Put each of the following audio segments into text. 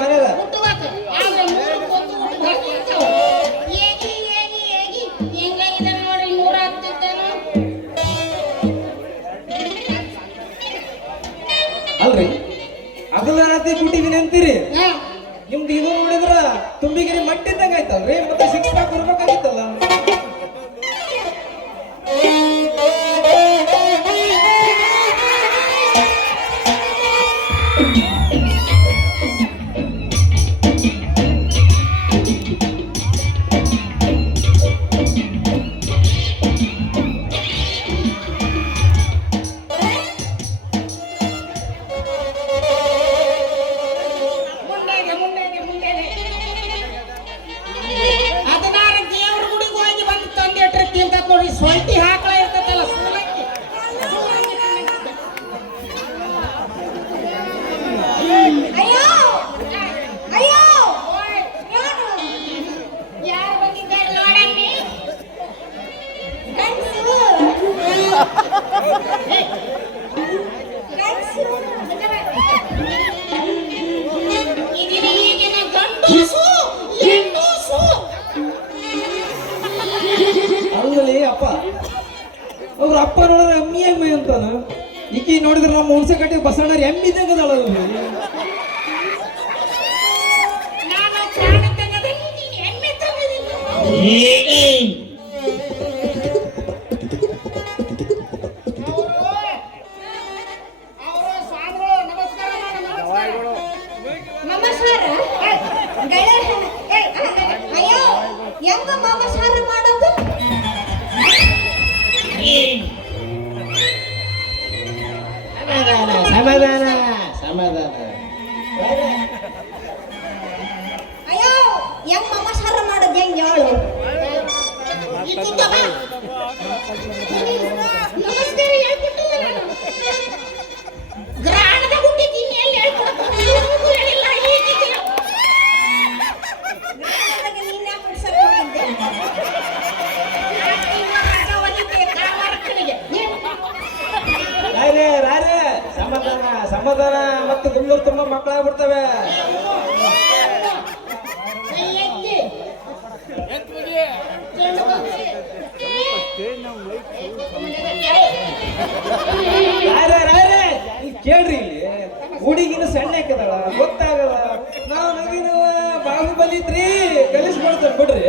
ಮನೆಯದ ಅಲ್ರಿ ಅದನ್ನ ರಾತ್ರಿ ಕುಟ್ಟಿದೀನಿ ಅಂತೀರಿ ನಿಮ್ದು ಇದು ನೋಡಿದ್ರ ತುಂಬಿಗಿರಿ ಮಟ್ಟಿದ್ದಂಗ ಆಯ್ತಲ್ರಿ ಮತ್ತೆ 6 ಪ್ಯಾಕ್ ಬರ್ಬೇಕಾಗಿತ್ತಲ್ಲ ಸೊಂಟಿ ಹಾಕಲ ಇರ್ತೈತಲ್ಲ ಸೂಲಕ್ಕಿ ಅಯ್ಯೋ ಅಯ್ಯೋ ಯಾರು ಬಂದಿದ್ದಾರೆ ನೋಡಮ್ಮಿ ಗಂಡಸು ಈಗಿನ ಗಂಡಸು ಹೆಣ್ಣಸು ಅಲ್ಲಲ್ಲಿ ಅಪ್ಪ ಅವ್ರ ಅಪ್ಪ ನೋಡಿದ್ರೆ ಎಮ್ಮಿ ಎಮ್ಮೆ ಅಂತಾನ ಈಕಿ ನೋಡಿದ್ರೆ ನಮ್ಮ ಹುಣಸೆ ಕಟ್ಟಿ ಬಸಣ್ಣ ಎಮ್ಮಿ ತೆಗದಳಲ್ಲ ನಾನು ಪ್ರಾಣ ತೆಗೆದಲ್ಲಿ ನೀನು ಎಮ್ಮೆ ತೆಗೆದಿಲ್ಲ ಅವರು ಸ್ವಾಮಿಗಳು ನಮಸ್ಕಾರ ಮಾಡು ನಮಸ್ಕಾರ ಅಯ್ಯೋ ಹೆಂಗ ನಮಸ್ಕಾರ ಮಾಡೋದು ಸಮಾಧಾನ ಸಮಾಧಾನ ಅಯ್ಯೋ ಹೆಂಗ್ ನಮಸ್ಕಾರ ಮಾಡೋದು ಹೆಂಗ್ ಹೇಳು ನಮಸ್ಕಾರ ಹೇಳ್ಕೊಟ್ಟಿಲ್ಲ ನಾನು ಗ್ರಹಣದ ಹುಟ್ಟಿದ್ದೀನಿ ಎಲ್ಲಿ ಹೇಳ್ಕೊಡ್ತೀನಿ ಹೇಳಿಲ್ಲ ಹೀಗಿದ್ದೀರ ನೀನ್ ಯಾಕೆ ಹುಡ್ಸಕ್ ಹೋಗಿದ್ದೆ ರಾಯ್ರೆ ರಾಯ್ರೆ ಸಮಾಧಾನ ಸಮಾಧಾನ ಮತ್ತೆ ಗುಂಡೂರು ತುಂಬಾ ಮಕ್ಕಳಾಗ್ಬಿಡ್ತವೆ ರಾಯ್ರೆ ರಾಯ್ರೆ ಇಲ್ಲಿ ಕೇಳ್ರಿ ಇಲ್ಲಿ ಹುಡುಗಿನ ಸಣ್ಣ ಹಾಕದಳ ಗೊತ್ತಾಗಲ್ಲ ನಾವು ನವೀನವ ಬಾಹುಬಲಿ ಇದ್ರಿ ಕಲಿಸ್ಕೊಡ್ತಾರೆ ಬಿಡ್ರಿ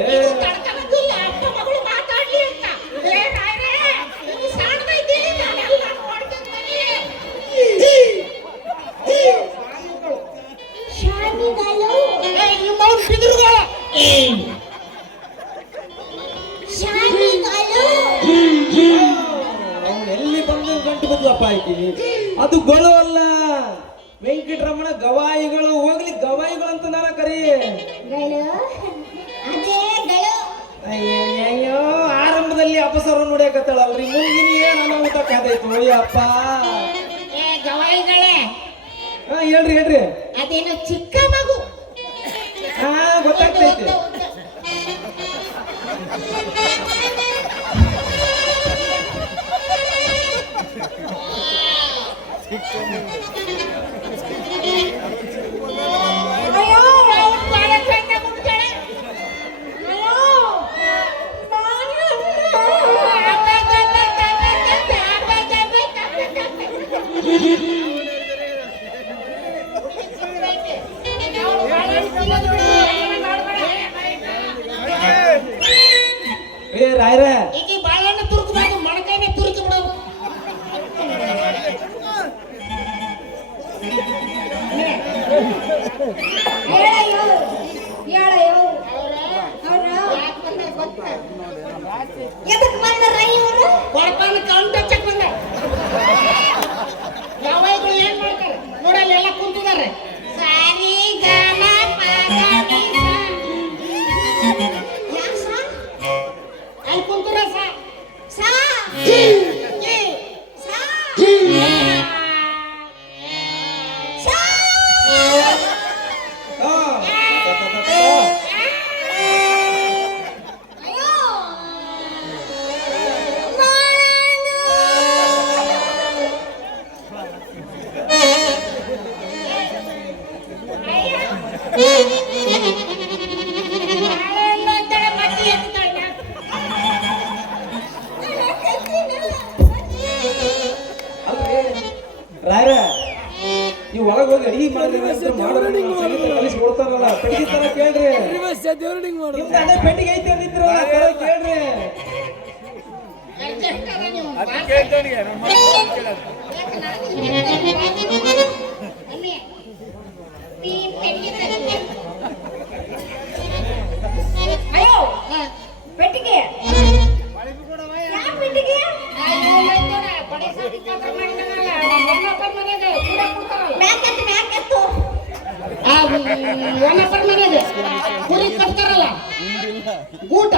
ಎಲ್ಲಿ ಬಂದು ಗಂಟು ಬದ್ಲಪ್ಪ ಆಯ್ತಿ ಅದು ಗಳು ಅಲ್ಲ ವೆಂಕಟರಮಣ ಗವಾಯಿಗಳು ಹೋಗ್ಲಿ ಗವಾಯಿಗಳು ಅಂತ ನಾರ ಕರಿ ಅಯ್ಯೋ ಆರಂಭದಲ್ಲಿ ಅಪಸರ ನೋಡ್ಯಾಕತ್ತಾಳಲ್ರಿ ಮುಂದಿನ ಏನ್ ಅನಾಹುತ ಕಾದೈತು ಅಯ್ಯಪ್ಪ ಗವಾಯಿಗಳೇ ಹಾ ಹೇಳ್ರಿ ಹೇಳ್ರಿ ಅದೇನೋ ಚಿಕ್ಕ ಮಗು ಹಾ ಗೊತ್ತಾಗ್ತೈತಿ ಏ ರಾಯ್ರ ಈಗ ಬಾಳೆಹಣ್ಣು ತುರುಕಬಾರ್ದು ಮಣಕೈನೆ ತುರುಕಿ ಬಿಡೋದು ಎದಕ್ ಬಂದಾರ ಇವರು ಕೊಡಪಾನ ಕೌಂಟ್ ಚೆಕ್ ಬಂದ ಯಾವಾಗಲೂ ಏನ್ ಮಾಡ್ತಾರೆ ನೋಡಲ್ಲ ಎಲ್ಲ ಕುಂತಿದ್ದಾರೆ ಸಾರಿ ಗಾನ ಪಾದಾನಿ ಅಲ್ಲಿ ಕುಂತಿರ ಸಾ ಒಳಗೆ ಹೋಗಿ ಅಡಿಗೆ ಮಾಡಿದ್ರೆ ಕಲಿಸಿ ಕೊಡ್ತಾರಲ್ಲ ಪೆಟ್ಟಿಗೆ ತರ ಕೇಳ್ರಿ ನಿಮ್ದು ಅದೇ ಪೆಟ್ಟಿಗೆ ಐತೆ ಅಂದಿದ್ರಲ್ಲ ಕೇಳ್ರಿ. ಅಡ್ಜಸ್ಟ್ ಅದ ನೀವು ಅಮ್ಮಿ, ಈ ಪೆಟ್ಟಿಗೆ ತೆಗೆದು. ಅಯ್ಯೋ ಪೆಟ್ಟಿಗೆ ಯಾವ ಪೆಟ್ಟಿಗೆ ಮ್ಯಾಕೆತ್ತು ಕುರಿ ಕಟ್ತಾರಲ್ಲ ಗೂಟ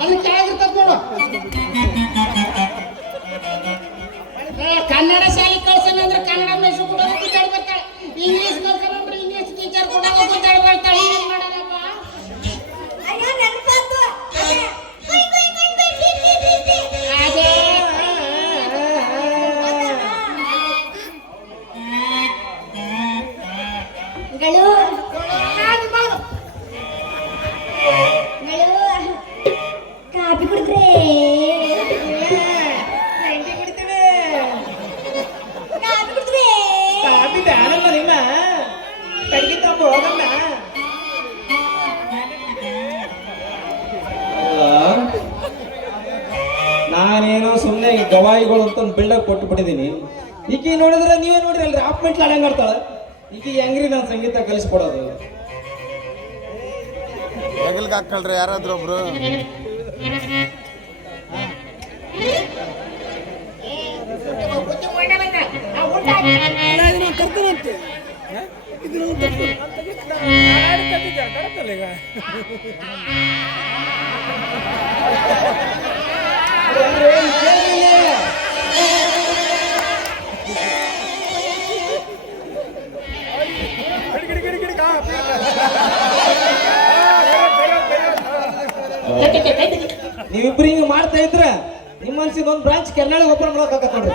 ಅಲ್ಲಿ ಕೆಳಗಿರ್ತದ ನೋಡು. ಕನ್ನಡ ಶಾಲೆ ಕಳ್ಸೋಣ ಅಂದ್ರೆ ಕನ್ನಡ ಮೆಸು ಕೂಡ ಗುದ್ದಾಡಿ ಬರ್ತಾಳೆ, ಇಂಗ್ಲೀಷ್ ಕಲ್ಸೋಣಂದ್ರೆ ಇಂಗ್ಲೀಷ್ ಟೀಚರ್ ಕೂಡ ಗುದ್ದಾಡಿ ಬರ್ತಾಳೆ. ಏನ್ ಮಾಡೋದಪ್ಪ? ಅಯ್ಯೋ ನೆನಪಾತು ಅದೇ ಅದೇ ಗಳು ಕಾಪಿ ಕುಡಿದ್ರೆ ಕಾಪಿ ಕುಡಿದ್ರೆ ಕಾಪಿ ಬೇಡಮ್ಮ ನಿಮ್ಮ ಕಡೆಗೆ ತಗೊಂಡು ಹೋಗಮ್ಮ. ನಾನೇನೋ ಸುಮ್ಮನೆ ಗವಾಯಿಗಳು ಅಂತ ಬಿಲ್ಡಪ್ ಕೊಟ್ಟು ಬಿಟ್ಟಿದ್ದೀನಿ. ಈಕಿ ನೋಡಿದ್ರೆ ನೀವೇ ನೋಡ್ರಿ ಅಲ್ರಿ ಆಫ್ ಮೆಂಟ್ಲ್ ಆಡಂಗ್ ಆಡ್ತಾಳೆ. ಈಕಿ ಹೆಂಗ್ರಿ ನಾನು ಸಂಗೀತ ಕಲಿಸ್ಕೊಡೋದು? ಹೆಗಲ್ಗೆ ಹಾಕಲ್ರಿ ಯಾರಾದ್ರೂ ಒಬ್ರು. ಬುದ್ಧಿ ಮೊನ್ನೆ ಬಂದ ಆ ಊಟ ಅಂದ್ರೆ ಈ ಕೇಳಿಲ್ಲ. ನೀವಿಬ್ರು ಹಿಂಗ ಮಾಡ್ತಾ ಇದ್ರ ನಿಮ್ಮ ಮನ್ಸಿಗೆ ಒಂದು ಬ್ರಾಂಚ್ ಕೆರ್ನಾಳಿಗೆ ಓಪನ್ ಮಾಡೋಕ್ಕಾಗತ್ತೋಡ್ರಿ.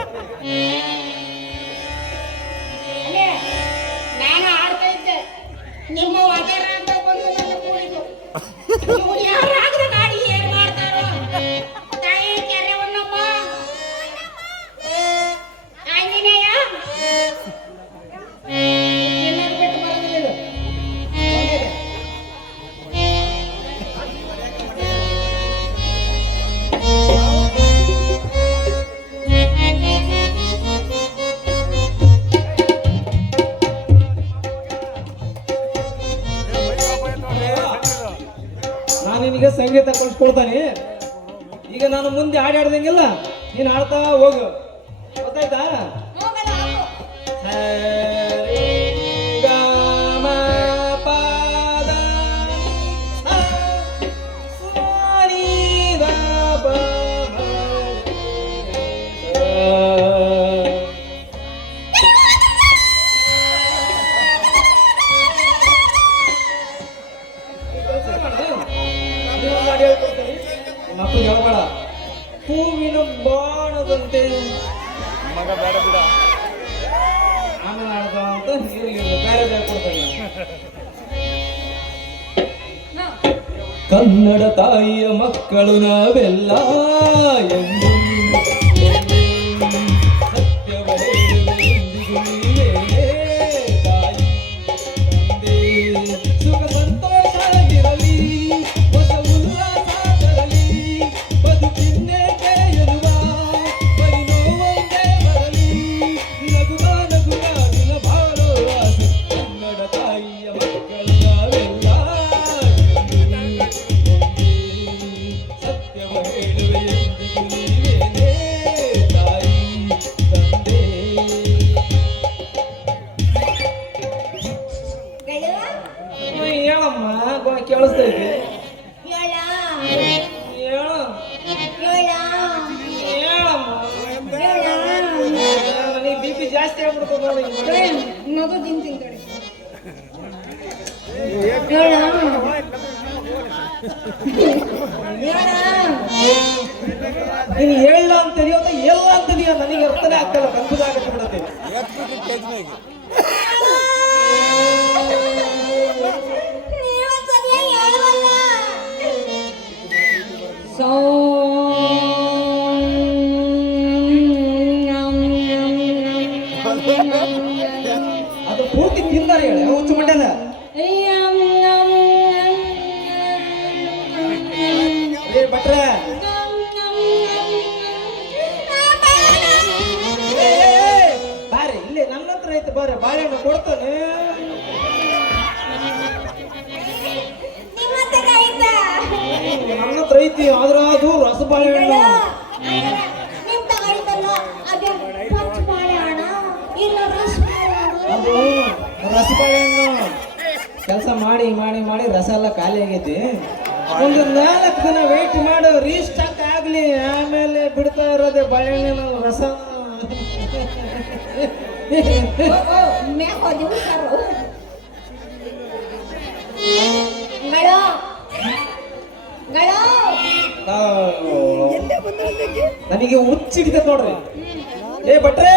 ಅಲ್ಲೇ ನಾನು ಆಡ್ತಾ ಇದ್ದೆ, ನಿಮ್ಮ ವಜರ ಅಂತ ಬಂದು ನನ್ನ ಕೂಡಿದ್ದು. ನೀವು ಯಾರಾದ್ರೂ ಗಾಡಿ ಏನ್ ಮಾಡ್ತಾರೋ ತಾಯಿ ಕೆರೆ ಹೊನ್ನಮ್ಮ ಆಂಜನೇಯ ಇನ್ನೊಂದು ಬಿಟ್ಟು ಬರೋದಿಲ್ಲ ಇದು. ನಾನು ನಿನಗೆ ಸಂಗೀತ ಕಲಿಸ್ಕೊಡ್ತಾನೆ. ಈಗ ನಾನು ಮುಂದೆ ಆಡಾಡ್ದಂಗೆಲ್ಲ ನೀನು ಆಡ್ತಾ ಹೋಗು, ಗೊತ್ತಾಯ್ತಾ? ಹೋಗಲ್ಲ ಹಾಕು ಸರಿ ಗ ಮ ಪ ದ ಸ ನಿ ದ ಪ ಮ ಮಕ್ಕಳು ಹೇಳ್ಬೇಡ. ಹೂವಿನ ಬಾಣದಂತೆ ಮಗ ಬೇಡ ಬಿಡ. ಆಮೇಲೆ ಆಡ್ದ ಅಂತ ನೀರಿಗೆ ಬೇರೆ ಹೇಳ್ಕೊಡ್ತಾನೆ. ಕನ್ನಡ ತಾಯಿಯ ಮಕ್ಕಳು ನಾವೆಲ್ಲ ಎಂದು ಸತ್ಯವೇ ಎಂದಿಗೂ ನೀವೇ ತಾಯಿ ತಂದೆ. ಸುಖ ಸಂತೋಷ ಇರಲಿ, ಹೊಸ ಉಲ್ಲಾಸ ತರಲಿ, ಬದುಕಿನ್ನೇಕೆ ಎನ್ನುವ ಬರಿ ನೋವೊಂದೇ ಬರಲಿ. ನಗುತ್ತಾ ನಗುತ್ತಾ ದಿನ ಬಾಳೋ ಆಸೆ ಕನ್ನಡ ತಾಯಿಯ ಮಕ್ಕಳು ನಾವೆಲ್ಲ ಎಂದು ಸತ್ಯವ ಹೇಳುವೆ ಎಂದಿಗೂ ನೀವೇನೇ ತಾಯಿ ತಂದೆ. ಗಳು ಹೇಳಮ್ಮ ಕೇಳಿಸ್ತೈತಿ. ಯೋಳ ಹೇಳ ಯೋಳ ಹೇಳಮ್ಮ. ಯೋಳ ನನಗೆ ಬಿ ಪಿ ಜಾಸ್ತಿ ಆಗ್ಬಿಡ್ತದೆ ನೋಡಿ. ನಗು ತಿಂತೀನಿ ಕಡೆ ಯೋಳ ನೀನು ಹೇಳ ಅಂತದೀಯ ಅಂತ ಎಲ್ಲ ಅಂತದೀಯ ನನಗೆ ಅರ್ಥನೇ ಆಗ್ತಲ್ಲ, ಕನ್ಫ್ಯೂಸ್ ಆಗತ್ತೆ ಬಿಡತ್ತೆ. ಅದು ಮಂದಿ ತಿಂದಾರ ಹೇಳಿ ಹುಚ್ಚು ಮಂಡ್ಯದ ಏ ಭಟ್ರ ಬಾರಿ ಇಲ್ಲೇ ನನ್ನ ಹತ್ರ ಐತೆ ಬಾರಿ ಬಾಳೆಹಣ್ಣು ಕೊಡ್ತಾನೆ ನನ್ನ ಹತ್ರ ಐತಿ ಆದ್ರ ಅದು ರಸ ಬಾಳೆಹಣ್ಣು ಅದು ರಸ ಬಾಳೆಹಣ್ಣು ಕೆಲಸ ಮಾಡಿ ಮಾಡಿ ಮಾಡಿ ರಸ ಎಲ್ಲ ಖಾಲಿ ಆಗೈತಿ ಒಂದು 4 ದಿನ ವೇಟ್ ಮಾಡು ರೀಸ್ಟಾಕ್ ಆಗ್ಲಿ ಆಮೇಲೆ ಬಿಡ್ತಾ ಇರೋದೆ ಬಾಳೆಹಣ್ಣಿನ ರಸ ನನಗೆ ಹುಚ್ಚಿಡಿದ ನೋಡ್ರಿ ಏ ಭಟ್ರೆ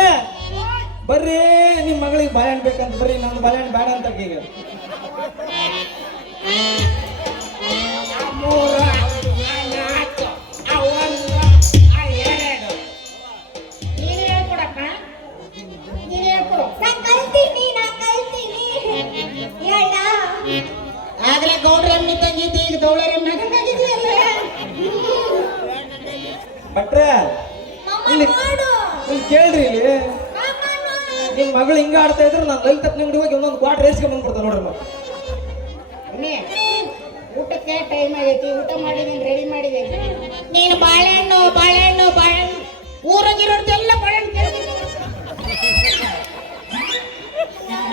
ಬರ್ರಿ ನಿಮ್ ಮಗಳಿಗೆ ಬಾಳೆಹಣ್ಣು ಬೇಕಂತ ಬರ್ರಿ ನನ್ನ ಬಾಳೆಹಣ್ಣು ಬೇಡ ಅಂತ ಈಗ ಆಗ್ಲೇ ಗೌಡ್ರ ಎಮ್ಮಿ ತಂಗಿದ್ದಿ ಈಗ ದೌಳರ ಭಟ್ರೆ ಇಲ್ಲಿ ಕೇಳ್ರಿ ಇಲ್ಲಿ ನಿಮ್ ಮಗಳು ಹಿಂಗ ಆಡ್ತಾ ಇದ್ರು ನಾನು ಲಲಿತ ಅಂಗಡಿ ಹೋಗಿ ಒಂದೊಂದು ಕ್ವಾರ್ಟರ್ ರೇಸ್ಗೆ ಬಂದ್ಬಿಡ್ತಾನೆ ನೋಡ್ರಿ ಊಟಕ್ಕೆ ಟೈಮ್ ಆಗೈತಿ ಊಟ ಮಾಡಿದ್ದೀನಿ ರೆಡಿ ಮಾಡಿದ್ದೀನಿ ನೀನು ಬಾಳೆಹಣ್ಣು ಬಾಳೆಹಣ್ಣು ಬಾಳೆಹಣ್ಣು ಊರಾಗಿರೋರ್ದೆಲ್ಲ ಬಾಳೆಹಣ್ಣು ಕೇಳ್ಬೇಕು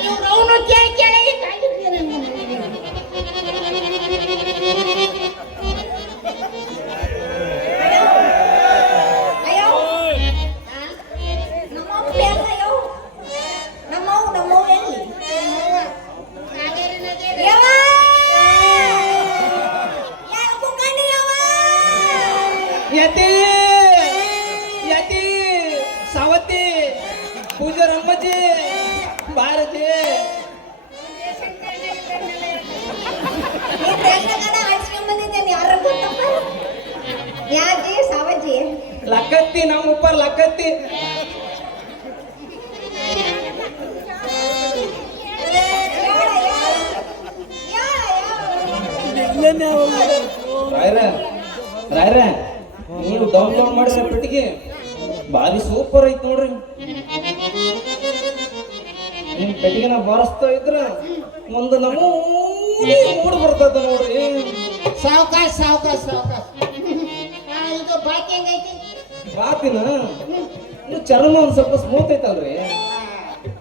ಇವ್ರು ಅವನು ಕೇಳಿ ಕೇಳಿ ಕಾಯ್ದಿರ್ತೀನಿ ಯತಿ ಯತಿ ಸಾವತಿ ಪೂಜಾ ರಮ್ಮಜ್ಜಿ ಭಾರತಿ ಯಾಕೆ ಸಾವಜ್ಜಿ ಲಕ್ಕತ್ತಿ ನಮ್ಮ ಉಪ್ಪರ್ ಲಕ್ಕತ್ತಿ ರಾಯ್ರ ನೀವು ಡೌನ್ಲೋಡ್ ಮಾಡಿದ್ರೆ ಪೆಟ್ಟಿಗೆ ಭಾರಿ ಸೂಪರ್ ಐತ್ ನೋಡ್ರಿ ನಿಮ್ ಪೆಟ್ಟಿಗೆನ ಬಾರಿಸ್ತಾ ಇದ್ರ ಒಂದು ನಮೂನಿ ಮೂಡ್ ಬರ್ತದ ನೋಡ್ರಿ ಸಾವಕಾಶ ಸಾವಕಾಶ ಸಾವಕಾಶ ಇದು ಬಾಕಿ ಹೆಂಗೈತಿ ಬಾತಿನ ಇನ್ನು ಚರ್ಮ ಒಂದ್ ಸ್ವಲ್ಪ ಸ್ಮೂತ್ ಐತಲ್ರಿ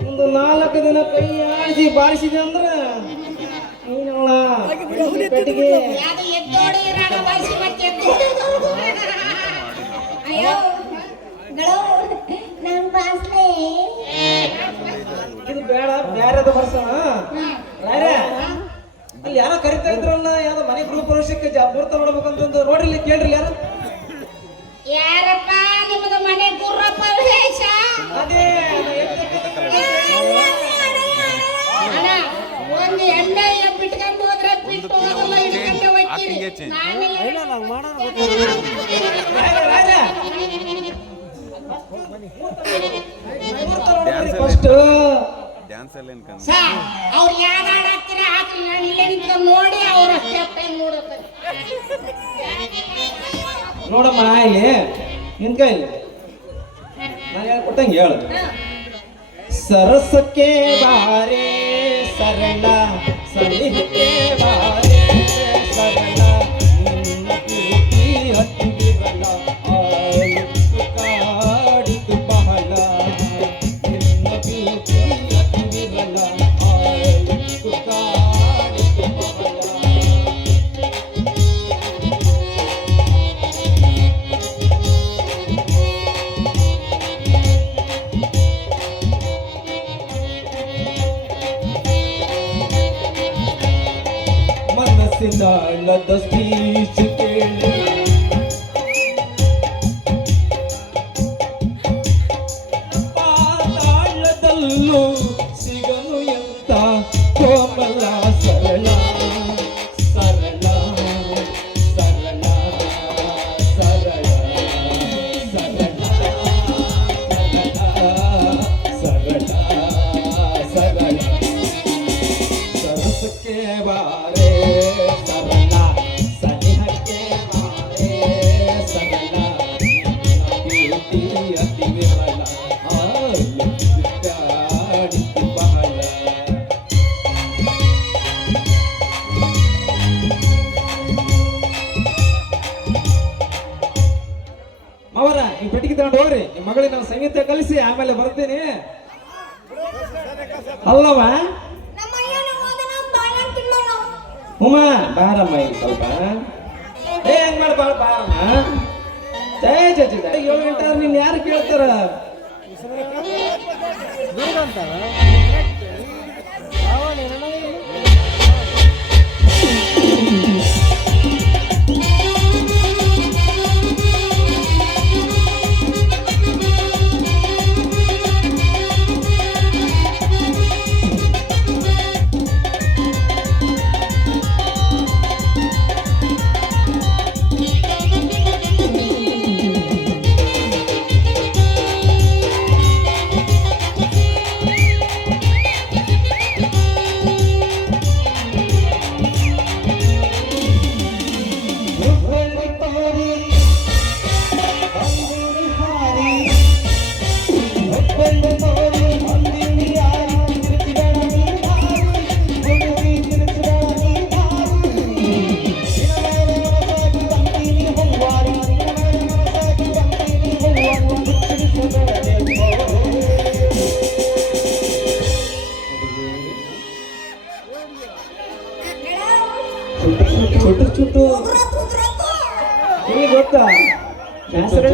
ಒಂದು 4 ದಿನ ಕೈ ಆಡಿಸಿ ಬಾರಿಸಿದೆ ಅಂದ್ರ ಪೆಟ್ಟಿಗೆ ಯಾವ್ದು ಎದ್ದೋಡಿ ಇರಾಣ ಬಾಯಿಸಿ ಮತ್ತೆ ಅಯ್ಯೋ ಗಳೋ ನಾನು ಬಾಸ್ಲೆ ಇದು ಬೇಡ ಬ್ಯಾರದ ಬರ್ಸೋಣ ಅಲ್ಲಿ ಯಾರೋ ಕರಿತಾ ಇದ್ರಲ್ಲ ಯಾವ್ದೋ ಮನೆ ಗೃಹ ಪ್ರವೇಶಕ್ಕೆ ಮುಹೂರ್ತ ನೋಡ್ಬೇಕಂತ ನೋಡ್ರಿ ಇಲ್ಲಿ ಕೇಳ್ರಿ ಯಾರು ಯಾರಪ್ಪ ನಿಮ್ಮದು ಮನೆ ಗುರ್ರ ಪ್ರವೇಶ ಅದೇ ಅಣ್ಣ ಒಂದು ಎಣ್ಣೆ ಬಿಟ್ಕೊಂಡು ಹೋದ್ರೆ ಬಿಟ್ಟು ಹೋಗಲ್ಲ ಹಿಡ್ಕೊಂಡು ಹೋಗ್ತೀರಿ ಫಸ್ಟ್ ಡ್ಯಾನ್ಸ್ ಎಲ್ಲ ಏನ್ ಕಮ್ಮಿ ಸರ್ ಅವ್ರು ಯಾವ ಹಾಡು ಹಾಕ್ತೀರಾ ಹಾಕ್ರಿ ನಾನು ಇಲ್ಲೇ ನಿಂತ್ಕೊಂಡು ನೋಡಿ ಅವ್ರ ಸ್ಟೆಪ್ ಹೆಂಗ್ ನೋಡುತ್ತೆ ನೋಡಮ್ಮ ಇಲ್ಲಿ ನಿಂತ್ಕ ಇಲ್ಲಿ ನಾನು ಹೇಳ್ಕೊಟ್ಟಂಗೆ ಹೇಳು ಸರಸಕ್ಕೆ ಬಾರೆ ಸರಳ ಸರಿಹಕ್ಕೆ ಬಾರೆ ಸರಳ ನಿನ್ನ ಪ್ರೀತಿ ಹತ್ತಿರಲ್ಲ ಆಯಿತು ಕಾಡಿತು ಬಹಳ ನಿನ್ನ ಪ್ರೀತಿ ಹತ್ತಿರಲ್ಲ ಆಯಿತು ಕಾಡಿತು ಬಹಳ ಮನಸ್ಸಿನಾಳದ ಸ್ಪೀಚ್ ಕೇಳಿ ಪಾತಾಳದಲ್ಲೂ ಸಿಗನು ಎಂತ ಕೋಮಲ ಸರಳ ಸರಳ ಸರಳ ಸರಳ ಸರಳ ಸರಳ ಸರಳ ಸರಳ ಬಾರೆ ಸರಳ ಸನಿಹಕ್ಕೆ ಬಾರೆ ಸರಳ ಪ್ರೀತಿ ಅತಿ ವಿರಳ ಆಡಿತಿ ಬಹಳ ಅವರ ನೀವು ಪೆಟ್ಟಿಗೆ ತಗೊಂಡು ಹೋಗ್ರಿ ನಿಮ್ಮ ಮಗಳಿಗೆ ನಾವು ಸಂಗೀತ ಕಲಿಸಿ ಆಮೇಲೆ ಬರ್ತೀನಿ ಅಲ್ಲವಾ ನಮ್ಮ ಅಯ್ಯನ ಹೋದನ ಬಾಳೆಹಣ್ಣು ತಿನ್ನೋಣ. ಉಮಾ ಬಾರಮ್ಮ ಈಗ ಸ್ವಲ್ಪ ಏ ಹೆಂಗ್ ಮಾಡ ಬಾರಮ್ಮ ಜಯ ಜಯ ಜಯ 7 ಗಂಟೆ ನೀನ್ ಯಾರು ಕೇಳ್ತಾರ ಚುಟ್ಟು ಚುಟ್ಟು ನಿಮಗೆ ಗೊತ್ತಾ ಹೆಸರೇ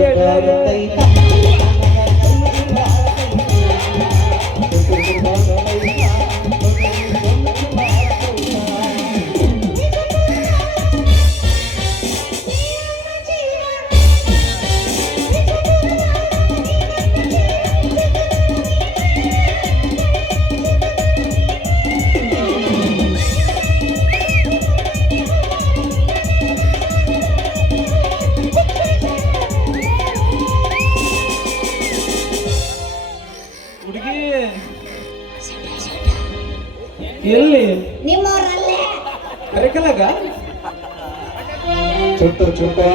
ಹುಡುಗಿ ಎಲ್ಲಿ ನಿಮ್ಮವ್ರಲ್ಲೇ ಕರೆಕಲಾಗ ಚುಟ್ಟು ಚುಟ್ಟು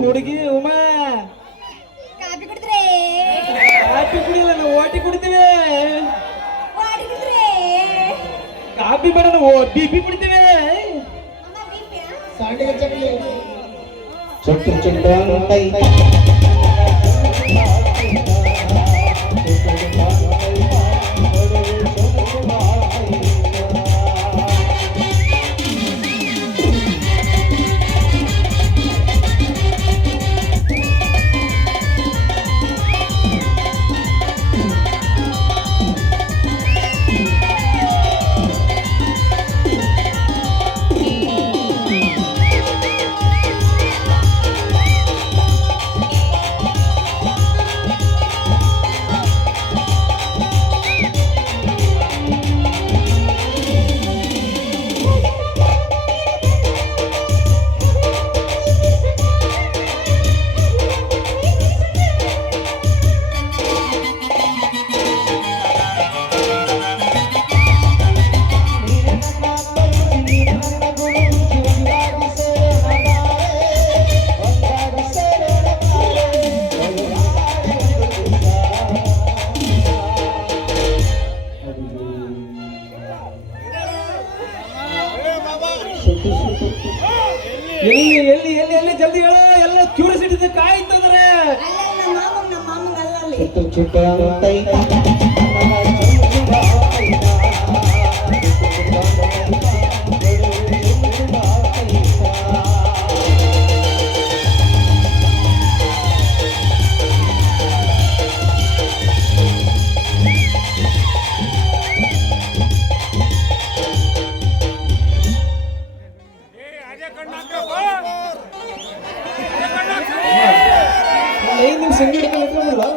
ಹುಡುಗಿ ಉಮಾ ಕಾಫಿ ಕುಡಿದ್ರೆ ಕಾಫಿ ಕುಡಿಯಲ್ಲ ನಾವು ಓಟಿ ಕುಡಿತೀವಿ ವಾಡಿ ಕುಡಿದ್ರೆ ಕಾಫಿ ಬೇಡ ನಾವು ಬಿಪಿ ಕುಡಿತೀವಿ ಅಮ್ಮ ಬಿಪಿಯ ಸಂಡಿಗೆ ಚಟ್ನಿ ಚುಟ್ಟು ಚುಟ್ಟು ಚುಟುಕುಟಂತೈತ ಒಂದು 5 ನಿಮಿಷ ಹಿಂಗೆ ಹಿಡ್ಕೊಂಡು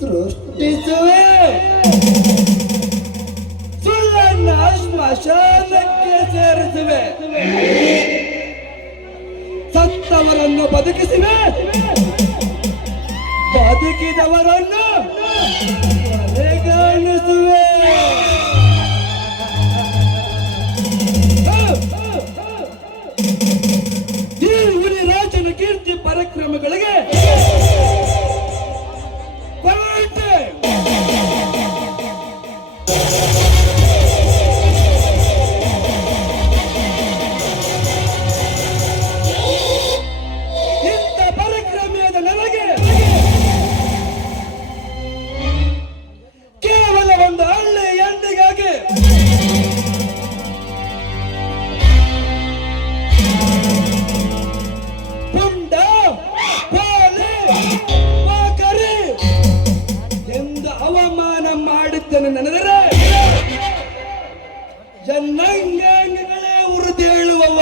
ಸೃಷ್ಟಿಸುವೆ ಸುಳ್ಳನ್ನ ಶ್ಮಶಾನಕ್ಕೆ ಸೇರಿಸುವೆ ಸತ್ತವರನ್ನು ಬದುಕಿಸುವೆ ಬದುಕಿದವರನ್ನು ಕೊನೆಗಾಣಿಸುವೆ ಈ ಹುಲಿ ರಾಜನ ಕೀರ್ತಿ ಪರಾಕ್ರಮಗಳಿಗೆ ನೆನೆದರೆ ಜನಾಂಗಾಂಗಗಳೇ ಉರಿದೇಳುವವ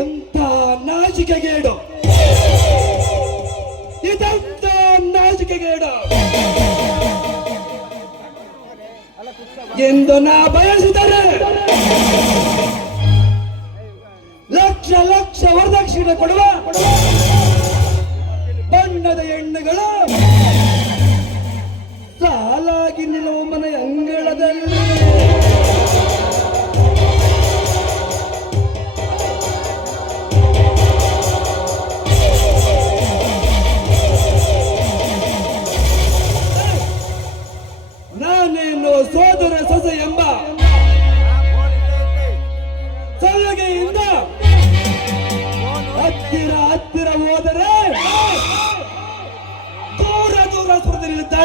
ಎಂತ ನಾಚಿಕೆಗೇಡು ಇದಂತ ನಾಚಿಕೆಗೇಡು ಎಂದು ನಾ ಬಯಸಿದರೆ ಲಕ್ಷ ಲಕ್ಷ ವರದಕ್ಷಿಣೆ ಕೊಡುವ ಬಣ್ಣದ ಹೆಣ್ಣುಗಳು ಸಾಲಾಗಿ ನಿಲ್ಲುವ ಮನೆ ಅಂಗಳದಲ್ಲಿ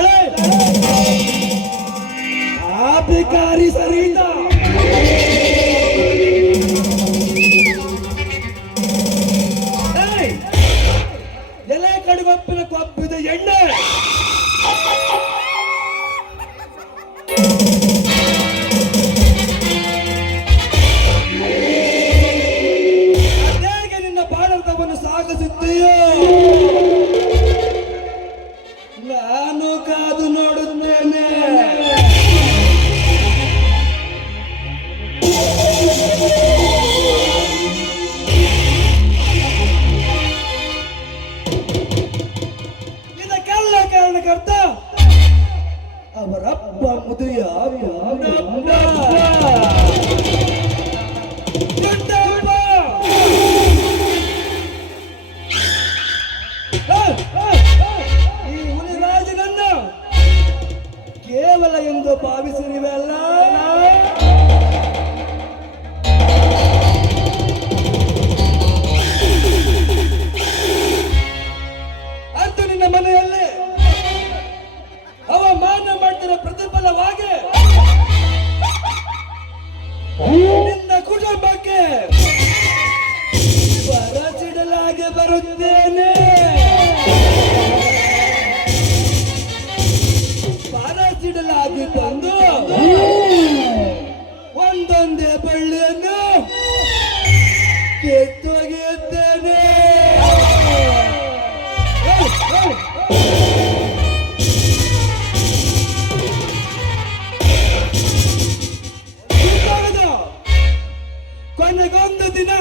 ಇದ್ದಾಳೆ ಆ ಭಿಕಾರಿ ಸರಿತಾ ಎಲೆ ಕಡುಗೊಪ್ಪಿನ ಕೊಬ್ಬಿದ ಎಣ್ಣೆ ಅದೇಗೆ ನಿನ್ನ ಭಾರತವನ್ನು ಸಾಗಿಸುತ್ತೀಯೋ ನಾನು ಕಾದು ನೋಡುತ್ತೇನೆ. ಇದಕ್ಕೆಲ್ಲ ಕಾರಣಕರ್ತ ಅವರಪ್ಪ ಮುದಿಯ ಈ ಹುಲಿರಾಜನನ್ನ ಕೇವಲ ಎಂದು ಭಾವಿಸಿರುವೆಲ್ಲ. ಅದು ನಿನ್ನ ಮನೆಯಲ್ಲಿ ಅವಮಾನ ಮಾಡಿದ ಪ್ರತಿಫಲವಾಗಿ ನಿನ್ನ ಕುಟುಂಬಕ್ಕೆ ಬರಚಿಡಲಾಗಿ ಬರುತ್ತೇನೆ. ಬರಚಿಡಲಾಗಿ ತಂದು ಒಂದೊಂದೇ ಬಳ್ಳಿಯನ್ನು ಕಿತ್ತೊಗೆಯುತ್ತೇನೆ. ಕೊನೆಗೊಂದು ದಿನ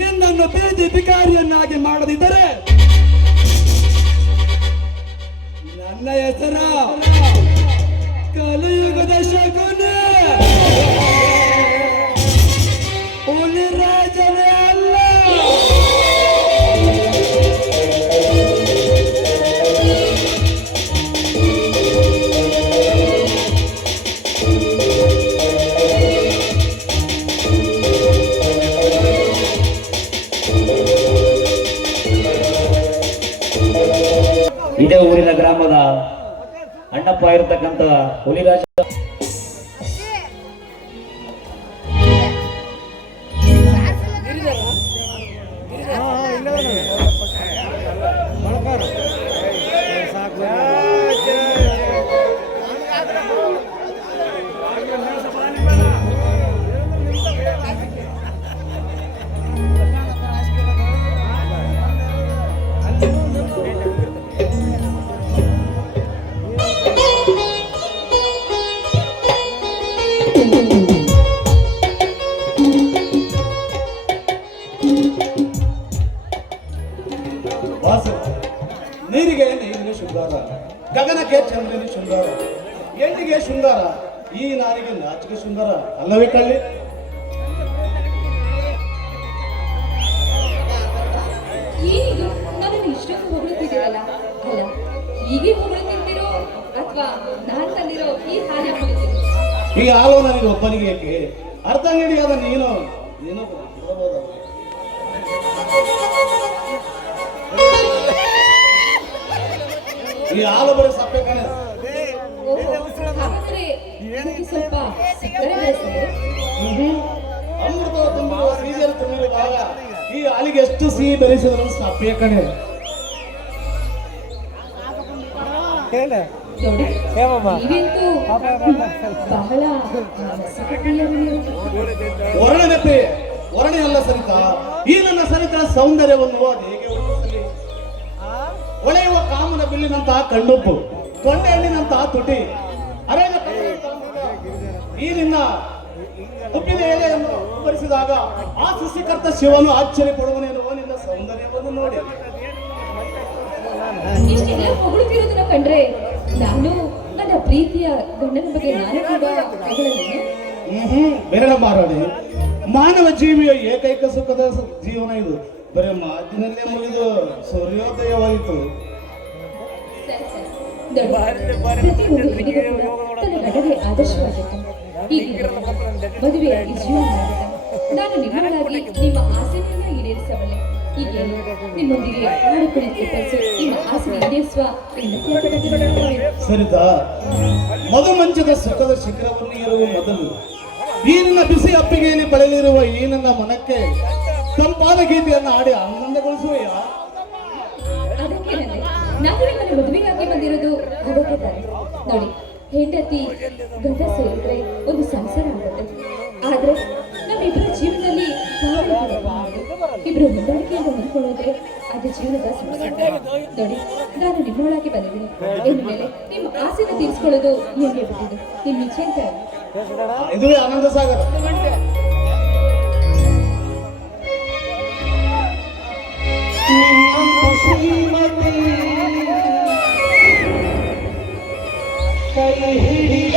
ನಿನ್ನನ್ನು ಬೀದಿ ಭಿಕಾರಿಯನ್ನಾಗಿ ಮಾಡದಿದ್ದರೆ ನನ್ನ ಹೆಸರ ಕಲಿಯುಗದ ಶಕುನ ಹುಲಿರಾಜನೇ ಅಲ್ಲ. ಇದೇ ಊರಿನ ಗ್ರಾಮದ ಅಣ್ಣಪ್ಪ ಇರತಕ್ಕಂತ ಹುಲಿರಾಜ ವಾಸ ನೀರಿಗೆ ನೀರಿನ ಶೃಂಗಾರ, ಗಗನಕ್ಕೆ ಚಂದ್ರನ ಶೃಂಗಾರ, ಹೆಣ್ಣಿಗೆ ಶೃಂಗಾರ, ಈ ನಾರಿಗೆ ನಾಚಿಕೆ ಶೃಂಗಾರ ಅಲ್ಲವೇ ಕಳ್ಳಿ? ಏನಿದು ನನ್ನನ್ನು ಇಷ್ಟೊಂದು ಹೊಗಳುತ್ತಿದ್ದೀರಲ್ಲ? ಅಲ್ಲ, ಹೀಗೆ ಹೊಗಳುತ್ತಿದ್ದೀರೋ ಅಥವಾ ನಾನು ತಂದಿರೋ ಈ ಹಾಲು ಹೊಗಳುತ್ತೀರೋ? ಈ ಹಾಲು ನನಗೆ ಒಬ್ಬನಿಗೆ ಏಕೆ? ಅರ್ಧಂಗಡಿಯಾದ ನೀನು ನೀನು ಬಿಡಬಹುದಲ್ಲ? ಈ ಹಾಲು ಬರೀ ಸಪ್ಪೆ ಕಾಣೆ. ಹಾಗಾದ್ರೆ ಇದಕ್ಕೆ ಸ್ವಲ್ಪ ಸಕ್ಕರೆ ಬೆಳೆಸಿದ್ರೆ? ಅಮೃತ ತುಂಬಿರುವ ಸೀಜನ್ ತುಂಬಿರುವಾಗ ಈ ಹಾಲಿಗೆ ಎಷ್ಟು ಸಿಹಿ ಬೆರೆಸಿದ್ರು ಸಪ್ಪೆ ಕಣೆ. ನೋಡಿ, ನೀವಂತೂ ಬಹಳ ರಸಪ್ರಿಯರು ನೀವು. ವರ್ಣನೆಪೆ ವರ್ಣೆ ಅಲ್ಲ ಸರಿತಾ. ಈ ನನ್ನ ಸರಿತಾ ಸೌಂದರ್ಯವನ್ನು ಅದು ಹೇಗೆ ವರ್ಣಿಸಲಿ? ಹೊಳೆಯುವ ಕಾಮನ ಬಿಲ್ಲಿನಂತಹ ಕಣ್ಣುಪ್ಪು, ತೊಂಡೆ ಹಣ್ಣಿನಂತಹ ತುಟಿ, ಅರೇನ ಈ ನಿನ್ನ ಉಪ್ಪಿನ ಎಲೆಯನ್ನು ಉಪ್ಪರಿಸಿದಾಗ ಆ ಸೃಷ್ಟಿಕರ್ತ ಶಿವನು ಆಶ್ಚರ್ಯ ಪಡುವನೆನ್ನುವ ನಿನ್ನ ಸೌಂದರ್ಯವನ್ನು ನೋಡಿ. ಇಷ್ಟೆಲ್ಲ ಹೊಗಳುತ್ತಿರೋದನ್ನ ಕಂಡ್ರೆ ನಾನು ನನ್ನ ಪ್ರೀತಿಯ ಗಂಡನ ಬಗ್ಗೆ ನಾನು ಕೂಡ ಹೊಗಳೇನು? ಬೇಡ ಮಾರಾಡಿ. ಮಾನವ ಜೀವಿಯ ಏಕೈಕ ಸುಖದ ಜೀವನ ಇದು. ಬರೀ ಮಾತಿನಲ್ಲೇ ಮುಗಿದು ಸೂರ್ಯೋದಯವಾಯಿತು. ಸರಿ ಸರಿ, ದೊಡ್ಡ ಪ್ರತಿಯೊಂದು ಹೆಣ್ಣಿಗೂ ಕೂಡ ತನ್ನ ಗಂಡನಿಗೆ ಆದರ್ಶವಾಗಿತ್ತು. ಹೀಗೆ ಮದುವೆಯಾಗಿ ಜೀವನ ಮಾಡಿದ ನಾನು ನಿಮ್ಮಗಾಗಿ ನಿಮ್ಮ ಆಸೆಯನ್ನು ಈಡೇರಿಸಬಲ್ಲೆ. ಹೀಗೆ ನಿಮ್ಮೊಂದಿಗೆ ಹಾಡು ಕುಣಿತು ಕಲಿಸು ನಿಮ್ಮ ಆಸೆ ಈಡೇರಿಸುವ ಹೆಂಡತಿಯಾಗಬೇಕೆಂದು ಸರಿತಾ ಮಧುಮಂಚದ ಸುಖದ ಶಿಖರವನ್ನು ಇರುವ ಮೊದಲು ಈ ನನ್ನ ಬಿಸಿ ಅಪ್ಪಿಗೆಯಲ್ಲಿ ಬಳಲಿರುವ ಈ ನನ್ನ ಮನಕ್ಕೆ ತಂಪಾದ ಗೀತೆಯನ್ನು ಹಾಡಿ ಆನಂದಗೊಳಿಸುವೆಯಾ? ಅದಕ್ಕೆ ನಾನು ನಿಮ್ಮನ್ನು ಮದುವೆಗಾಗಿ ಬಂದಿರೋದು ಅದಕ್ಕೆ ತಾನೆ. ನೋಡಿ, ಹೆಂಡತಿ ಗಂಡ ಸೇರಿದ್ರೆ ಒಂದು ಸಂಸಾರ ಆಗುತ್ತೆ. ಆದ್ರೆ ನಮ್ಮಿಬ್ಬರ ಜೀವನದಲ್ಲಿ ಇಬ್ರು ಹೊಂದಾಣಿಕೆಯಿಂದ ಹೊಂದ್ಕೊಳ್ಳೋದ್ರೆ ಅದು ಜೀವನದ ಸಂಸಾರ. ನೋಡಿ, ನಾನು ನಿಮ್ಮೊಳಗೆ ಬಂದಿದ್ದೀನಿ. ಇನ್ನು ಮೇಲೆ ನಿಮ್ಮ ಆಸೆನ ತೀರಿಸ್ಕೊಳ್ಳೋದು ನಿಮಗೆ ಬಿಟ್ಟಿದ್ದು. ನಿಮ್ಮ ಇಚ್ಛೆ ಅಂತ ಇದುವೇ ಆನಂದ ಸಾಗರ. ಕೈ ಹಿಡಿದ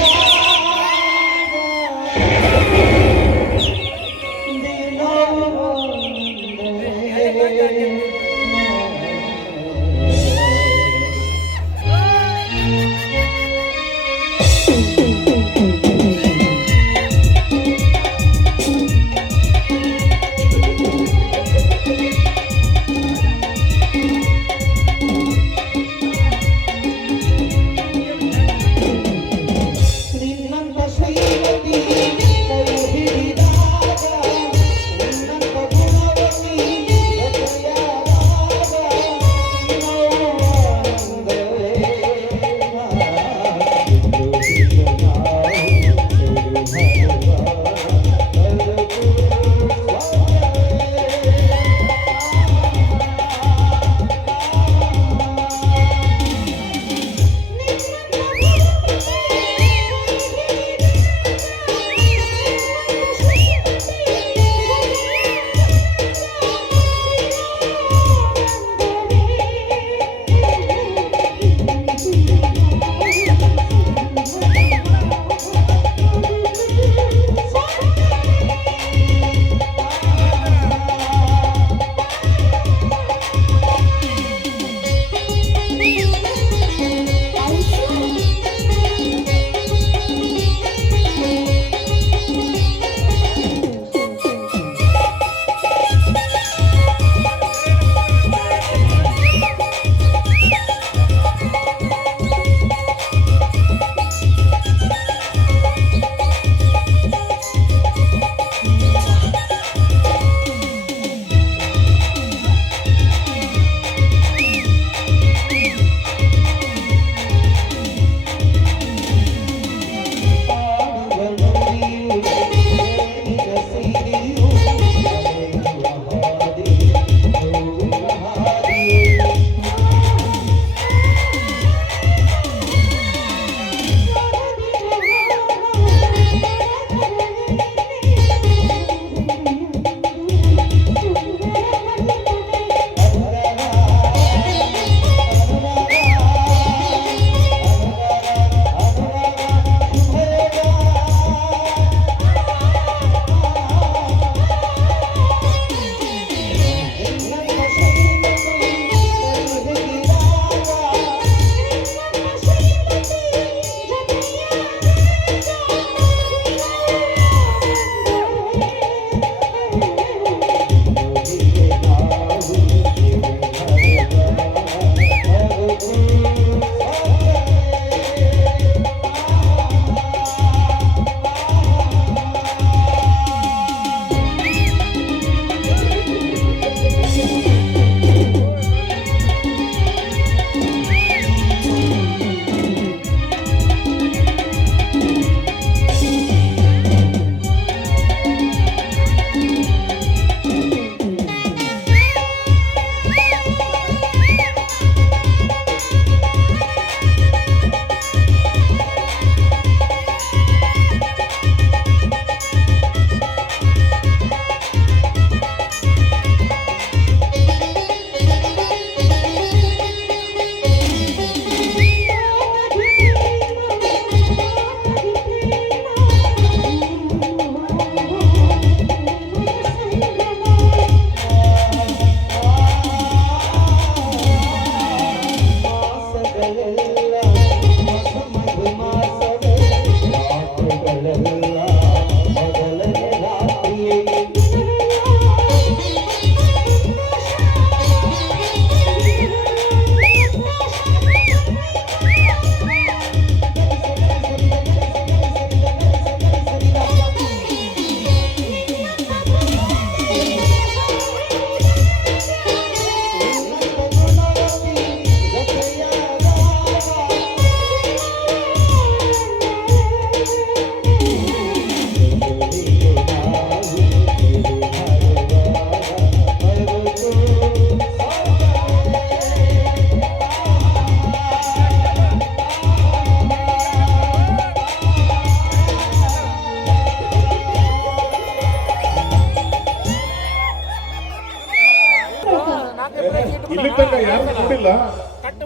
ಯಾರು ನೋಡಿಲ್ಲ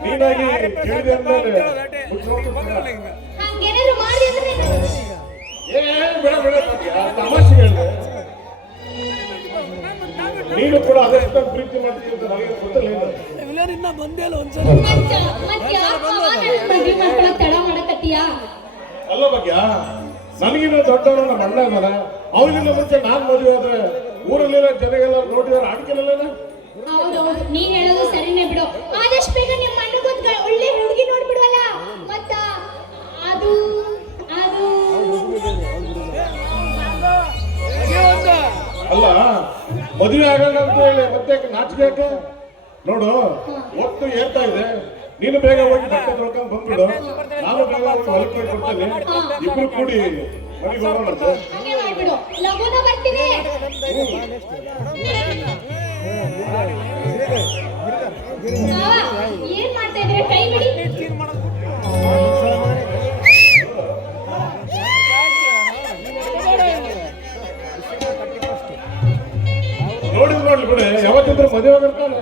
ನೀನಾಗಿ ಕೇಳಿದೆ ಅಂದ್ಮೇಲೆ ಹಂಗೇನಾದ್ರು ಮಾಡಿ ಅಂದ್ರೆ ಬೇಡ ಬೇಡ ತಮಾಷೆ ಹೇಳಿದೆ ನೀನು ಕೂಡ ಅದೆಷ್ಟು ಪ್ರೀತಿ ಮಾಡ್ತೀವಿ ಅಂತ ನನಗೆ ಗೊತ್ತಿಲ್ಲ ಮತ್ತೆ ಯಾಕವ್ವ ನನ್ನ ಮದ್ವೆ ಮಾಡ್ಕೊಳಕ್ ತಡ ಮಾಡಕತ್ತೀಯಾ? ಅಲ್ಲ ಬಗ್ಗೆ ನನಗಿನ್ನ ದೊಡ್ಡವನು ನಮ್ಮ ಅಣ್ಣ ಇದ್ದಾನೆ ಅವನಿಗಿನ್ನ ಮುಂಚೆ ನಾನ್ ಮದುವೆ ಆದ್ರೆ ಊರಲ್ಲಿರೋ ಜನಗೆಲ್ಲ ನೋಡಿದಾರೆ ಆಡ್ಕೆಲ್ಲ ಹೌದೌದು, ನೀನ್ ಹೇಳೋದು ಸರಿನೇ ಬಿಡು. ಆದಷ್ಟು ಬೇಗ ನಿಮ್ಮ ಅಣ್ಣಗೊಂದು ಒಳ್ಳೆ ಹುಡುಗಿ ನೋಡ್ಬಿಡುವಲ್ಲ. ಮತ್ತ ಅದು ಅದು ಅಲ್ಲ ಮದುವೆ ಆಗೋಣ ಅಂತ ಹೇಳಿ ಮತ್ತೆ ನಾಚಿಕೆ ಯಾಕೆ? ನೋಡು ಒಟ್ಟು ಏರ್ತಾ ಇದೆ, ನೀನು ಬೇಗ ಹೋಗಿ ಬಟ್ಟೆ ತೊಳ್ಕೊಂಡು ಬಂದ್ಬಿಡು, ನಾನು ಬೇಗ ಹೋಗಿ ಹೊಲಕ್ಕೆ ಹೋಗಿ ಕೊಡ್ತೇನೆ, ಇಬ್ರು ಕೂಡಿ ಮನೆಗೆ ಹೋಗೋಣಂತೆ. ಹಾಗೆ ಮಾಡ್ಬಿಡು, ಲಗುನ ಬರ್ತೀನಿ. ಏನ್ ಮಾಡ್ತಾ ಇದ್ರೆ ಕೈ ಬಿಡಿ. ನೋಡ್ಲಿ ಬಿಡಿ, ಯಾವತ್ತಿದ್ರು ಮದುವೆ ಆಗಿರ್ತಾನೆ.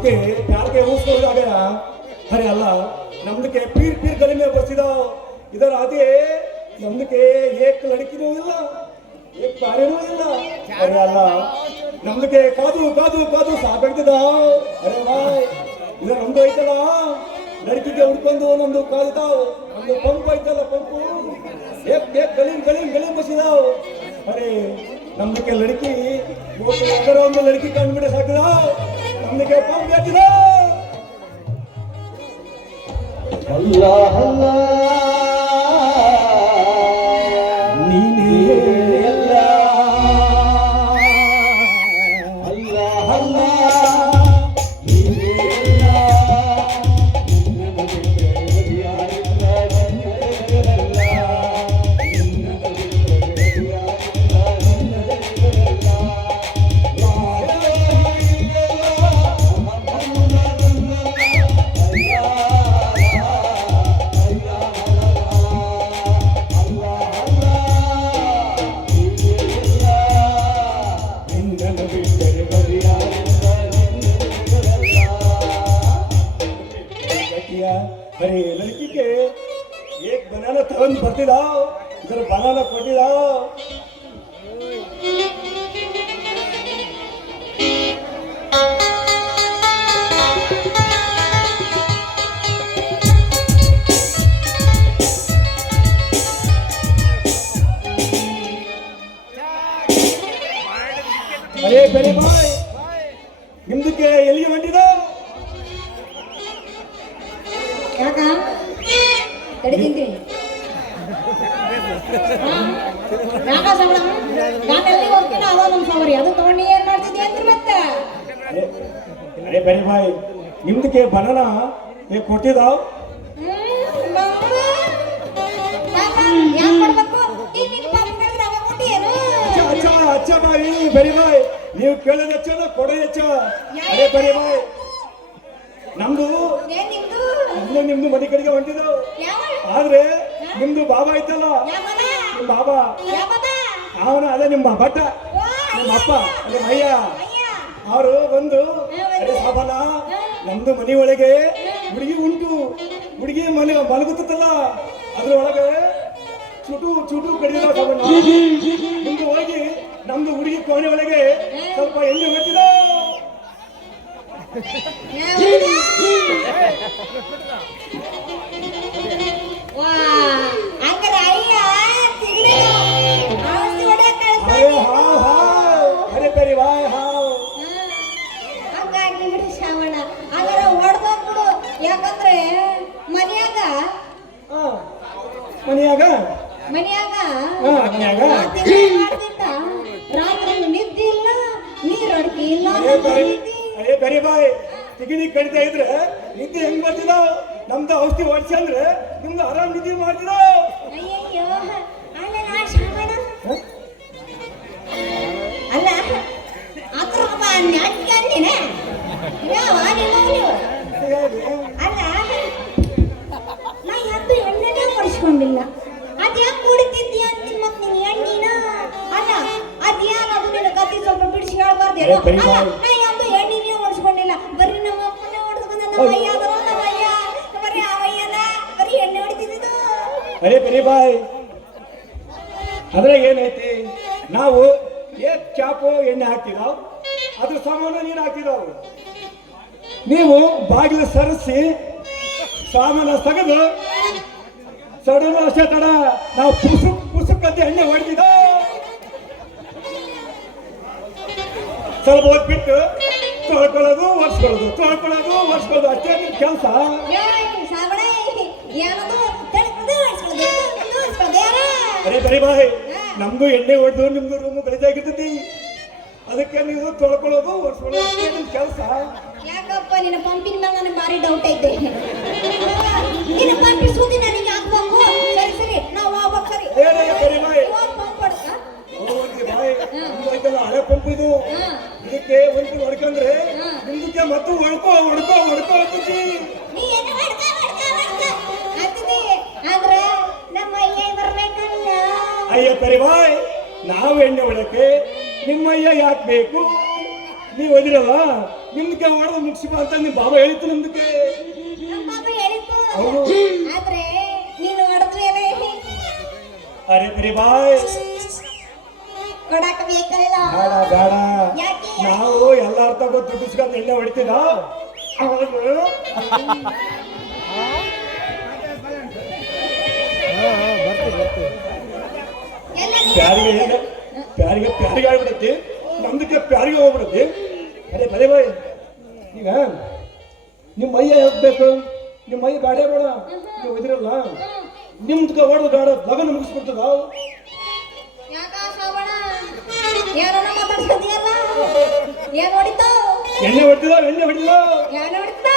आपके प्यार के रूप में आ गया। अरे अल्लाह नम्द के पीर पीर गले में बसिदा इधर आगे नम्द के एक लड़की नो ಇಲ್ಲ एक प्यारे नो ಇಲ್ಲ अरे अल्लाह नम्द के कादू कादू कादू ಸಾಕಾಗ್ತದ अरे भाई इधर ನಮ್ದು ಐತಲ್ಲ लड़की के ಹುಡ್ಕೊಂಡು ಒಂದೊಂದು ಕಾದಿದಾವ್ ಒಂದು ಪಂಪ್ ಐತಲ್ಲ ಪಂಪು एक एक गली बसिदाव अरे नम्द के लड़की वो अगर ಒಂದು लड़की ಕಂಡುಬಿಡೆ ಸಾಕಿದ नम्द के पंप ಹಾಕಿದ अल्लाह अल्लाह नीने अल्लाह अल्लाह अल्लाह नीने अल्लाह नबी तेरिया अरे लड़की के एक बनाना तवन भरती दाओ इधर बनाना कोटी दाओ अरे बेरी भाई निम्दके ಎಲ್ಲಿ ಹೊಂಟಿದೋ ಯಾಕ ತಡಿತೀನಿ ಯಾಕ ಸವಳ ನಾನು ಎಲ್ಲಿ ಹೋಗ್ತೀನಿ ಅವ ನಮ್ಮ ಸವರಿ ಅದು ತಗೊಂಡು ಏನ್ ಮಾಡ್ತಿದ್ದಿ ಅಂತ ಮತ್ತೆ अरे बेरी भाई निम्दके बनाना ये ಕೊಟ್ಟಿದಾವ್ ಯಾಕೆ ಕೊಡ್ಬೇಕು ಈ ನಿನ್ನ ಪಾಪ ಕೇಳಿದ್ರೆ ಅವ ಕೊಟ್ಟಿಯೇನು अच्छा अच्छा भाई बेरी भाई ನೀವು ಕೇಳೋದು ಹೆಚ್ಚ ಕೊಡೋದು ಹೆಚ್ಚ अरे बेरी भाई ನಮ್ದು ಏನ್ ನಿಮ್ದು ಇಲ್ಲೇ ನಿಮ್ದು ಮನೆ ಕಡೆಗೆ ಹೊಂಟಿದ್ದು ಯಾವ ಆದ್ರೆ ನಿಮ್ದು ಬಾಬಾ ಐತಲ್ಲ ಯಾವನ ನಿಮ್ ಬಾಬಾ ಯಾವನ ಅವನ ಅದೇ ನಿಮ್ಮ ಭಟ್ಟ ನಿಮ್ಮ ಅಪ್ಪ ನಿಮ್ಮ ಅಯ್ಯ ಅವರು ಬಂದು ಅರೆ ಸಾಬನ ನಮ್ದು ಮನೆ ಒಳಗೆ ಹುಡುಗಿ ಉಂಟು ಹುಡುಗಿ ಮನೆ ಮಲಗುತ್ತಲ್ಲ ಅದ್ರ ಒಳಗೆ ಚುಟು ಚುಟು ಕಡಿದ ಸಾಬನ ನಿಮ್ದು ಹೋಗಿ ನಮ್ದು ಹುಡುಗಿ ಕೋಣೆ ಒಳಗೆ ಸ್ವಲ್ಪ ಎಣ್ಣೆ ಹೊತ್ತಿದ ವಾ ಹಂಗಾರೆ ಅಯ್ಯ ತಿಗಡಿ ಔಷಧಿ ಹೊಡೆಯಕ್ಕೆ ಅರೆ ಹಾವ್ ಹಾವ್ ಅರೆ ಬೇರಿ ಬಾಯ್ ಹಾವ್ ಹಂಗಾಗಿ ಬಿಡಿ ಶ್ರಾವಣ ಹಂಗಾರೆ ಹೊಡೆದೋಗ್ಬಿಡು ಯಾಕಂದ್ರೆ ಮನ್ಯಾಗ ಮನೆಯಾಗ ಮನ್ಯಾಗ ಮನ್ಯಾಗ ಮಾಡ್ತಿದ್ದ ರಾತ್ರಿ ನಿದ್ದೆ ಇಲ್ಲ ನೀರ್ ಅಡ್ಕೆ ಇಲ್ಲ ಅರೆ ಬೇರೆ ಬಾಯ್ ತಿಗಿಣಿ ಕಡಿತಾ ಇದ್ರೆ ನಿದ್ದೆ ಹೆಂಗ್ ಬರ್ತಿದಾವ್ ನಮ್ದು ಔಷಧಿ ಹೊಡ್ಸಿ ಅಂದ್ರೆ ನಿಮ್ದು ಆರಾಮ್ ನಿದ್ದೆ ಮಾಡ್ತಿದಾವ್ ಅಯ್ಯಯ್ಯೋ ಅಲ್ಲ ನಾ ಶ್ರಾವಣ ಅಲ್ಲ ಅದ್ರ ನಾಟ್ಕಂದಿನ ಯಾವ ನೀವು ಅಲ್ಲ ನಾ ಯಾವ್ದು ಎಣ್ಣೆನೇ ಹೊಡ್ಸ್ಕೊಂಡಿಲ್ಲ ಅದ್ಯಾಕೆ ಕುಡಿತಿದ್ಯಾ ಅಂತೀನಿ ಮತ್ತೆ ನೀನು ಎಣ್ಣಿನ ಅಲ್ಲ ಅದ್ಯಾರು ನಿನ್ನ ಕತ್ತಿ ಸ್ವಲ್ಪ ಬಿಡಿಸಿ ಹೇಳ್ಬಾರ್ದೇನೋ ಅಲ್ಲ ನಾ ಯಾವ್ದು ಎಣ್ಣಿನೇ ಹೊಡ್ಸ್ಕೊಂಡಿಲ್ಲ ಬರೀ ನಮ್ಮ ಅಪ್ಪನೇ ಹೊಡ್ಸ್ಕೊಂಡ ನಮ್ಮ ಅಯ್ಯ ಅದರ ನಮ್ಮ ಅಯ್ಯ ಬರೀ ಅವಯ್ಯನ ಬರೀ ಎಣ್ಣೆ ಹೊಡಿತಿದ್ದು ಅರೆ ಬೇರೆ ಬಾಯ್ ಅದ್ರಾಗ ಏನೈತಿ ನಾವು ಏಕ್ ಚಾಪು ಎಣ್ಣೆ ಹಾಕ್ತಿದಾವ್ ಅದ್ರ ಸಾಮಾನು ನೀನು ಹಾಕ್ತಿದಾವ್ ನೀವು ಬಾಗಿಲು ಸರಿಸಿ ಸಾಮಾನ ತೆಗೆದು ಸಡನ್ ಅಷ್ಟೇ ತಡ ನಾವು ಪುಸುಕ್ ಪುಸುಕ್ ಅಂತ ಎಣ್ಣೆ ಹೊಡೆದಿದ್ದ ಸ್ವಲ್ಪ ಹೊತ್ಬಿಟ್ಟು ತೊಳ್ಕೊಳ್ಳೋದು ಒರ್ಸ್ಕೊಳ್ಳೋದು ತೊಳ್ಕೊಳ್ಳೋದು ಒರ್ಸ್ಕೊಳ್ಳೋದು ಅಷ್ಟೇ ನಿಮ್ ಕೆಲಸ ಸಾಬಣ ಏನದು ತಡ್ಕೊಂಡು ಹೊಡ್ಸ್ಕೊಳ್ಳೋದು ಅರೆ ಬರೀ ಬಾಯ್ ನಮ್ದು ಎಣ್ಣೆ ಹೊಡೆದು ನಿಮ್ದು ರೂಮು ಗಲೀಜಾಗಿರ್ತೈತಿ ಅದಕ್ಕೆ ನೀವು ತೊಳ್ಕೊಳ್ಳೋದು ಒರ್ಸ್ಕೊಳ್ಳೋದು ಅಷ್ಟೇ ನಿಮ್ ಕೆಲಸ ಯಾಕಪ್ಪ ನಿನ್ನ ಪಂಪಿನ ಮೇಲೆ ನನಗೆ ಭಾರಿ ಡೌಟ್ ಐತೆ ನಿನ್ನ ಪಂಪಿ ಸುದ್ದಿ ನನಗೆ ಹಾಕ್ಬೇಕು ಸರಿ ಸರಿ ನಾವು ಹೋಗ್ಬೇಕು ಸರಿ ಏನೇ ಬರೀ ಬಾಯ್ ಇವಾಗ ಪಂಪ್ ಹೊಡ್ಕ ಹೋಗಿ ಬಾಯ್ ನಿಮ್ದು ಐತಲ್ಲ ಹಳೆ ಪಂಪ್ ಇದು ಇದಕ್ಕೆ ಒಂದು ಹೊಡ್ಕಂದ್ರೆ ನಿಮ್ದಕ್ಕೆ ಮತ್ತು ಹೊಡ್ಕೋ ಹೊಡ್ಕೋ ಹೊಡ್ಕೋ ಅಂತೈತಿ ನೀ ಏನು ಹೊಡ್ಕ ಅಂತೀನಿ ಆದ್ರೆ ನಮ್ಮ ಅಯ್ಯ ಬರ್ಬೇಕಲ್ಲ ಅಯ್ಯ ಬರೀ ಬಾಯ್ ನಾವು ಎಣ್ಣೆ ಹೊಡಕ್ಕೆ ನಿಮ್ಮಯ್ಯ ಯಾಕೆ ಬೇಕು ನೀವು ಒದಿರಲ್ಲ ನಿಮ್ಗೆ ಹೊಡೆದು ಮುಗಿಸಿಬ ಅಂತ ನಿಮ್ ಬಾಬಾ ಹೇಳಿತ್ತು ನಮ್ದಕ್ಕೆ. ನಮ್ಮ ಪಾಪ ಹೇಳಿತ್ತು. ಹೌದು. ಆದ್ರೆ ನೀನು ಹೊಡೆದ್ರೇನೆ ಅರೆ ಬರೀ ಬಾಯ್ ಕೊಡಾಕ ಬೇಕಲ್ಲ. ಬೇಡ ಬೇಡ, ಯಾಕೆ? ನಾವು ಎಲ್ಲಾರ ತಗೋ ದುಡ್ಡಿಸ್ಕೊಂಡು ಎಣ್ಣೆ ಹೊಡಿತೀನ. ಎಲ್ಲ ಪ್ಯಾರಿಗೆ ಆಗ್ಬಿಡತ್ತಿ, ನಮ್ದಕ್ಕೆ ಪ್ಯಾರಿಗೆ ಹೋಗ್ಬಿಡತ್ತಿ. ಅರೆ ಬರೀ ಬಾಯ್, ಈಗ ನಿಮ್ಮ ಮೈಯ ಹೋಗ್ಬೇಕು, ನಿಮ್ಮ ಮೈ ಗಾಡಿ ಬೇಡ, ನೀವು ಇದಿರಲ್ಲ ನಿಮ್ದಕ್ಕೆ ಹೊಡೆದು ಬೇಡ, ಲಗನ ಮುಗಿಸ್ಬಿಡ್ತದ. ಯಾಕ ಶ್ರಾವಣ ಯಾರನ್ನ ಮಾತಾಡ್ಸ್ಕೊತೀಯಲ್ಲ? ಏನ್ ಹೊಡಿತು? ಎಣ್ಣೆ ಹೊಡಿತಿದ, ಎಣ್ಣೆ ಹೊಡಿದ. ಯಾರು ಹೊಡಿತಾ?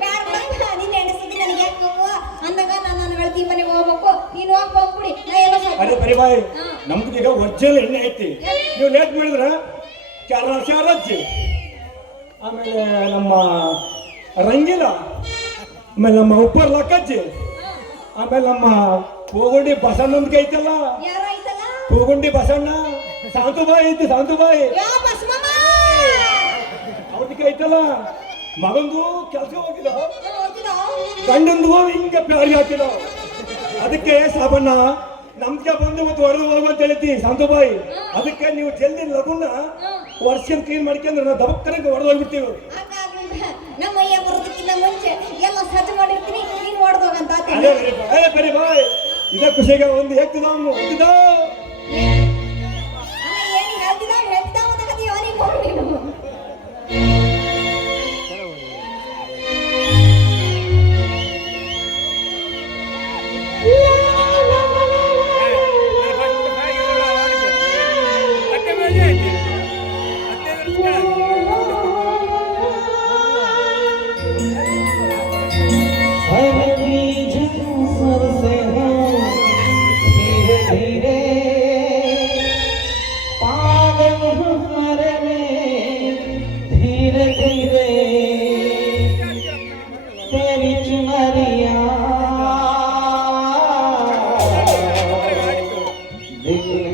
ಬ್ಯಾಡ ಬಿಡಪ್ಪ, ನೀನ್ ಎಣಿಸಿದ್ದು ನನಗೆ ಯಾಕೆ ನೋವು? ಅಂದಾಗ ನಾನು ಹೇಳ್ತಿ ಮನೆಗೆ ಹೋಗ್ಬೇಕು, ನೀನು ಹೋಗಿ ಬಂದ್ಬಿಡಿ, ನಾ ಎಲ್ಲ ಅರೆ ಬರೀ ಬಾಯ್, ನಮ್ದು ಈಗ ಒರ್ಜಿನಲ್ ಎಣ್ಣೆ ಐತಿ. ನೀವು ಲೇಟ್ ಮಾಡಿದ್ರ ರಜ್ಜಿ, ಆಮೇಲೆ ನಮ್ಮ ರಂಗಿಲ, ಆಮೇಲೆ ನಮ್ಮ ಉಪ್ಪರ್ ಲಕ್ಕಜ್ಜಿ, ಆಮೇಲೆ ನಮ್ಮ ಪೂಗುಂಡಿ ಬಸಣ್ಣಂದ್ಗೆ ಐತಲ್ಲ, ಯಾರು ಐತಲ್ಲ? ಪೂಗುಂಡಿ ಬಸಣ್ಣ, ಶಾಂತುಬಾಯಿ ಐತಿ, ಶಾಂತುಬಾಯಿ ಯಾ ಬಸಮ್ಮ ಅವ್ರಿಗೆ ಐತಲ್ಲ. ಮಗಂದು ಕೆಲಸ ಹೋಗಿದ, ಹೋಗ್ತಿದೋ? ಗಂಡಂದು ಹಿಂಗೆ ಪ್ಯಾರಿ ಹಾಕಿದ. ಅದಕ್ಕೆ ಸಾಬಣ್ಣ ನಮ್ಗೆ ಬಂದು ಮತ್ತು ಹೊಡೆದು ಹೋಗು ಅಂತ ಹೇಳ್ತಿ ಶಾಂತುಬಾಯಿ. ಅದಕ್ಕೆ ನೀವು ಜಲ್ದಿ ಲಗುನ ವರ್ಷನ್ ಕ್ಲೀನ್ ಮಾಡ್ಕೊಂಡ್ರೆ ನಾವು ದಬಕ್ಕನಕ್ಕೆ ಹೊಡೆದು ಹೋಗ್ಬಿಡ್ತೀವಿ. ಹಾಗಾಗ್ಲಿಲ್ಲ, ನಮ್ಮ ಅಯ್ಯ ಬರೋದಕ್ಕಿಂತ ಮುಂಚೆ ಎಲ್ಲ ಸಜ್ಜು ಮಾಡಿರ್ತೀನಿ, ನೀನು ಹೊಡೆದೋಗಂತ ಅದೇ ಬರೀ ಬಾಯ್, ಇದ ಖುಷಿಗೆ ಒಂದು ಹೇಳ್ತಿದ ಅವನು ಏನಿಗೆ ಹೇಳ್ತಿದ್ದ ಅಂತ ಕತೆ ಅವನಿಗೆ ಹೋಗ್ಬಿಟ್ಟು धीरे धीरे तेरी चुनरिया दिल